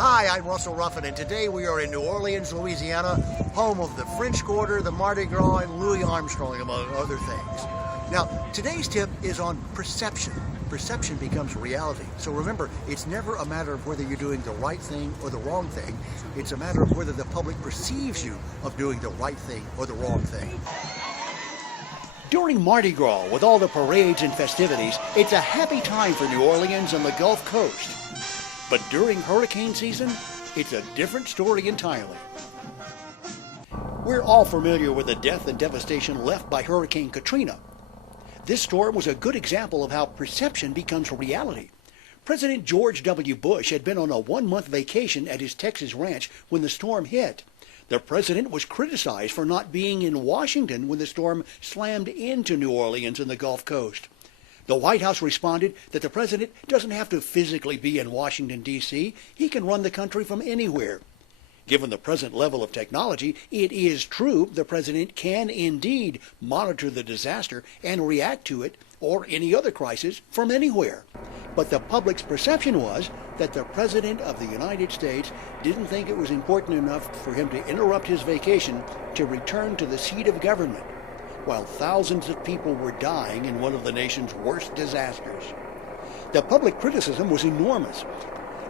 Hi, I'm Russell Ruffin, and today we are in New Orleans, Louisiana, home of the French Quarter, the Mardi Gras, and Louis Armstrong, among other things. Now, today's tip is on perception. Perception becomes reality. So remember, it's never a matter of whether you're doing the right thing or the wrong thing. It's a matter of whether the public perceives you of doing the right thing or the wrong thing. During Mardi Gras, with all the parades and festivities, it's a happy time for New Orleans and the Gulf Coast. But during hurricane season, it's a different story entirely. We're all familiar with the death and devastation left by Hurricane Katrina. This storm was a good example of how perception becomes reality. President George W. Bush had been on a one-month vacation at his Texas ranch when the storm hit. The president was criticized for not being in Washington when the storm slammed into New Orleans and the Gulf Coast. The White House responded that the president doesn't have to physically be in Washington, D.C. He can run the country from anywhere. Given the present level of technology, it is true the president can indeed monitor the disaster and react to it or any other crisis from anywhere. But the public's perception was that the President of the United States didn't think it was important enough for him to interrupt his vacation to return to the seat of government, while thousands of people were dying in one of the nation's worst disasters. The public criticism was enormous,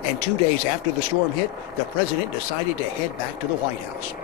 and 2 days after the storm hit, the president decided to head back to the White House.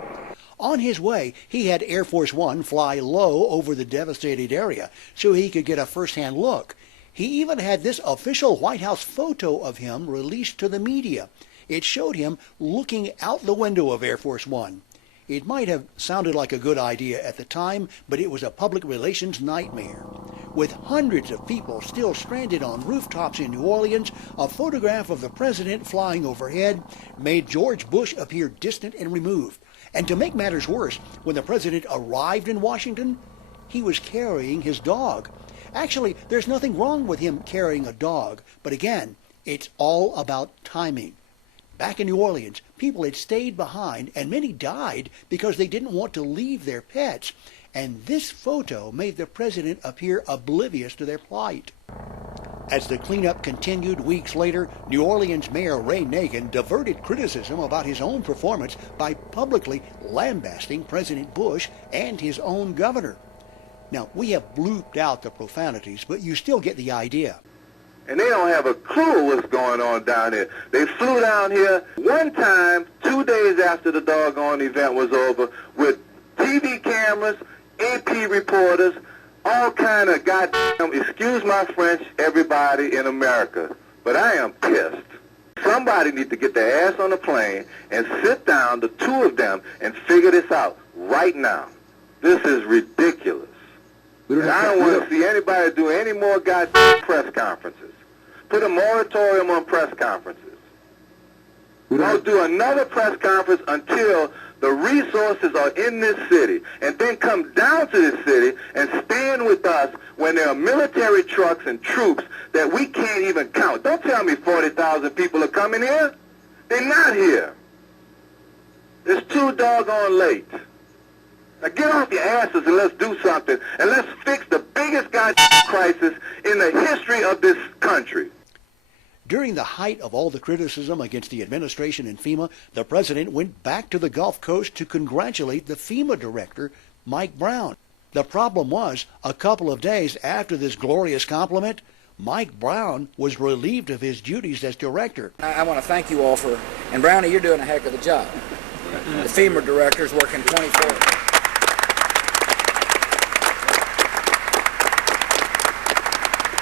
On his way, he had Air Force One fly low over the devastated area so he could get a first-hand look. He even had this official White House photo of him released to the media. It showed him looking out the window of Air Force One. It might have sounded like a good idea at the time, but it was a public relations nightmare. With hundreds of people still stranded on rooftops in New Orleans, a photograph of the president flying overhead made George Bush appear distant and removed. And to make matters worse, when the president arrived in Washington, he was carrying his dog. Actually, there's nothing wrong with him carrying a dog, but again, it's all about timing. Back in New Orleans, people had stayed behind, and many died because they didn't want to leave their pets. And this photo made the president appear oblivious to their plight. As the cleanup continued weeks later, New Orleans Mayor Ray Nagin diverted criticism about his own performance by publicly lambasting President Bush and his own governor. Now, we have blooped out the profanities, but you still get the idea. And they don't have a clue what's going on down here. They flew down here one time, 2 days after the doggone event was over, with TV cameras, AP reporters, all kind of goddamn, excuse my French, everybody in America. But I am pissed. Somebody needs to get their ass on the plane and sit down, the two of them, and figure this out right now. This is ridiculous. And I don't want to see anybody do any more goddamn press conferences. Put a moratorium on press conferences. Don't do another press conference until the resources are in this city, and then come down to this city and stand with us when there are military trucks and troops that we can't even count. Don't tell me 40,000 people are coming here. They're not here. It's too doggone late. Now get off your asses and let's do something, and let's fix the biggest goddamn crisis in the history of this country. During the height of all the criticism against the administration and FEMA, the president went back to the Gulf Coast to congratulate the FEMA director, Mike Brown. The problem was, a couple of days after this glorious compliment, Mike Brown was relieved of his duties as director. I want to thank you all for, and Brownie, you're doing a heck of a job. The FEMA director's working 24.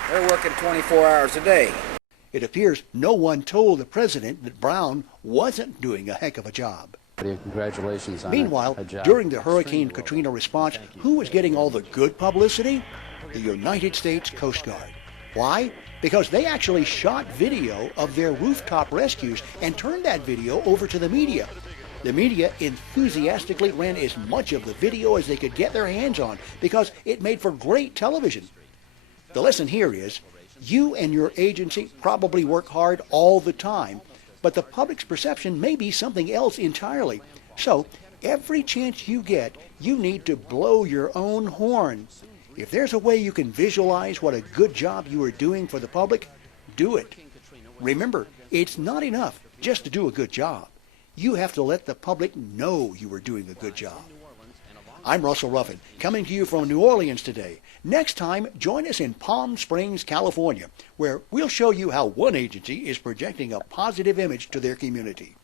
They're working 24 hours a day. It appears no one told the president that Brown wasn't doing a heck of a job. Congratulations on Meanwhile, a job during the Hurricane Katrina response, who was getting all the good publicity? The United States Coast Guard. Why? Because they actually shot video of their rooftop rescues and turned that video over to the media. The media enthusiastically ran as much of the video as they could get their hands on because it made for great television. The lesson here is, you and your agency probably work hard all the time, but the public's perception may be something else entirely. So, every chance you get, you need to blow your own horn. If there's a way you can visualize what a good job you are doing for the public, do it. Remember, it's not enough just to do a good job. You have to let the public know you are doing a good job. I'm Russell Ruffin, coming to you from New Orleans today. Next time, join us in Palm Springs, California, where we'll show you how one agency is projecting a positive image to their community.